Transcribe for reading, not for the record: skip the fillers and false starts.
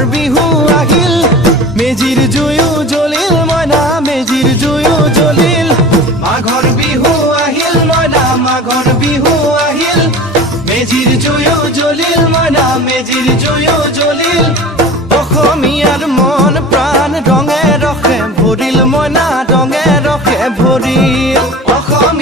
মাঘৰ বিহু আহিল মেজিৰ জুয়ো জ্বলিল মইনা মেজিৰ জুয়ো জ্বলিল মাঘৰ বিহু আহিল মইনা মাঘৰ বিহু আহিল মেজিৰ জুয়ো জ্বলিল মইনা মেজিৰ জুয়ো জ্বলিল অসমীয়াৰ মন প্ৰাণ ৰঙে ৰসে ভৰিল মইনা ৰঙে ৰসে ভৰিল অসমীয়া